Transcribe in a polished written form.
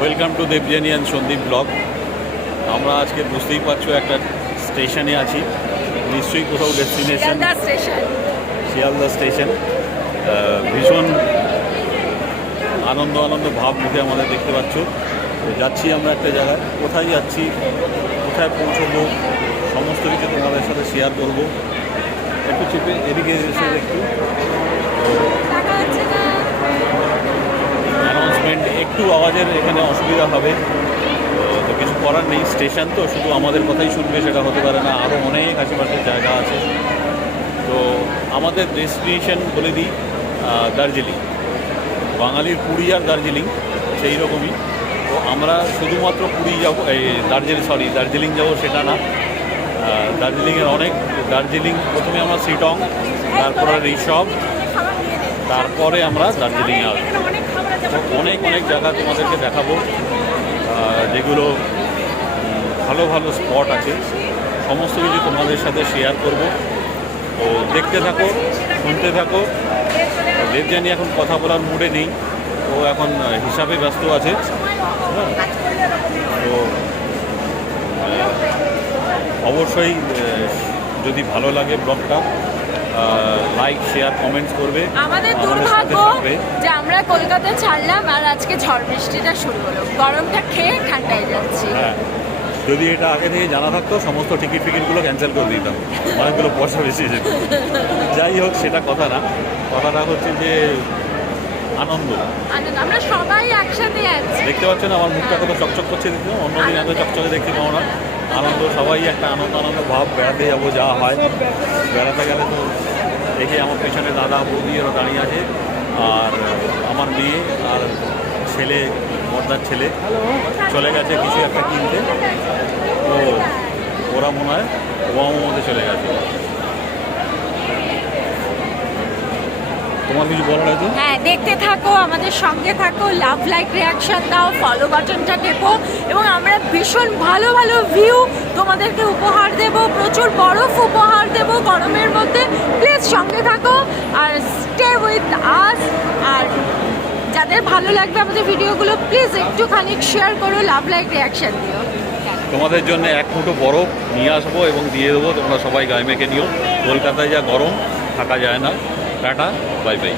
Welcome to Debjani and Sandeep blog. আমরা আজকে বুঝতেই পারছো একটা স্টেশনে আছি, নিশ্চয়ই কোথাও ডেস্টিনেশন। শিয়ালদা স্টেশন। ভীষণ আনন্দ ভাব মুখে আমাদের দেখতে পাচ্ছ। যাচ্ছি আমরা একটা জায়গায়, কোথায় যাচ্ছি, কোথায় পৌঁছবো, সমস্ত কিছু তোমাদের সাথে শেয়ার করবো। একটু চেপে এদিকে এসে একটু অ্যানাউন্সমেন্ট, একটু আওয়াজের এখানে অসুবিধা হবে, তো কিছু করার নেই। স্টেশন তো শুধু আমাদের কথাই শুনবে সেটা হতে পারে না, আরও অনেক আশেপাশের জায়গা আছে। তো আমাদের ডেস্টিনেশন বলে দিই দার্জিলিং। বাঙালির পুরী আর দার্জিলিং সেই রকমই। তো আমরা শুধুমাত্র পুরী যাবো, এই দার্জিলিং যাবো সেটা না। দার্জিলিংয়ের দার্জিলিং প্রথমে আমরা শিটং, তারপরে ঋষভ, তারপরে আমরা দার্জিলিংয়ে আসবো। অনেক জায়গা তোমাদেরকে দেখাবো, যেগুলো ভালো স্পট আছে, সমস্ত কিছু তোমাদের সাথে শেয়ার করব। তো দেখতে থাকো, শুনতে থাকো। দেবযানী এখন কথা বলার মুডে নেই, ও এখন হিসাবে ব্যস্ত আছে। তো অবশ্যই যদি ভালো লাগে ব্লগটা, লাইক শেয়ার কমেন্টস করবে। আমাদের দুর্ভাগ্য যে আমরা কলকাতা ছাড়লাম আর আজকে ঝড় বৃষ্টিটা শুরু হলো, গরমটা খেয়ে ঠান্ডায় যাচ্ছি। হ্যাঁ, যদি এটা আগে থেকে জানা থাকতো সমস্ত টিকিটগুলো ক্যান্সেল করে দিতাম, অনেকগুলো পয়সা বেশি যেত। যাই হোক, সেটা কথা না, কথাটা হচ্ছে যে আনন্দ। আমরা সবাই একসাথে আছি। দেখতে পাচ্ছেন আমার মুখটা কত চকচক করছে, দেখতে অন্যদিন এত চকচকে দেখতে পাবো না। আনন্দ, সবাই একটা আনন্দ ভাব। বেড়াতে যাবো, যা হয়। বেড়াতে গেলে তো দেখি আমার পেছনে দাদা বৌদি এরা দাঁড়িয়ে আছে, আর আমার মেয়ে আর ছেলে, বর্দার ছেলে চলে গেছে কিছু একটা কিনতে। তো ওরা মনে হয় ওয়ামোর মধ্যে চলে গেছে। তোমার কিছু বলার আছে? হ্যাঁ, দেখতে থাকো, আমাদের সঙ্গে থাকো, লাভ লাইক রিয়াকশন দাও, ফলো বাটনটা টেপো, এবং আমরা ভীষণ ভালো ভিউ তোমাদেরকে উপহার দেব, প্রচুর বরফ উপহার দেব গরমের মধ্যে। প্লিজ সঙ্গে থাকো আর স্টে উইথ আস। আর যাদের ভালো লাগবে আমাদের ভিডিওগুলো, প্লিজ একটুখানি শেয়ার করো, লাভ লাইক রিয়াকশন দিও। তোমাদের জন্য এক মুঠো বরফ নিয়ে আসবো এবং দিয়ে দেবো, তোমরা সবাই গায়ে মেখে নিও। কলকাতায় যা গরম, থাকা যায় না। Tata, bye bye.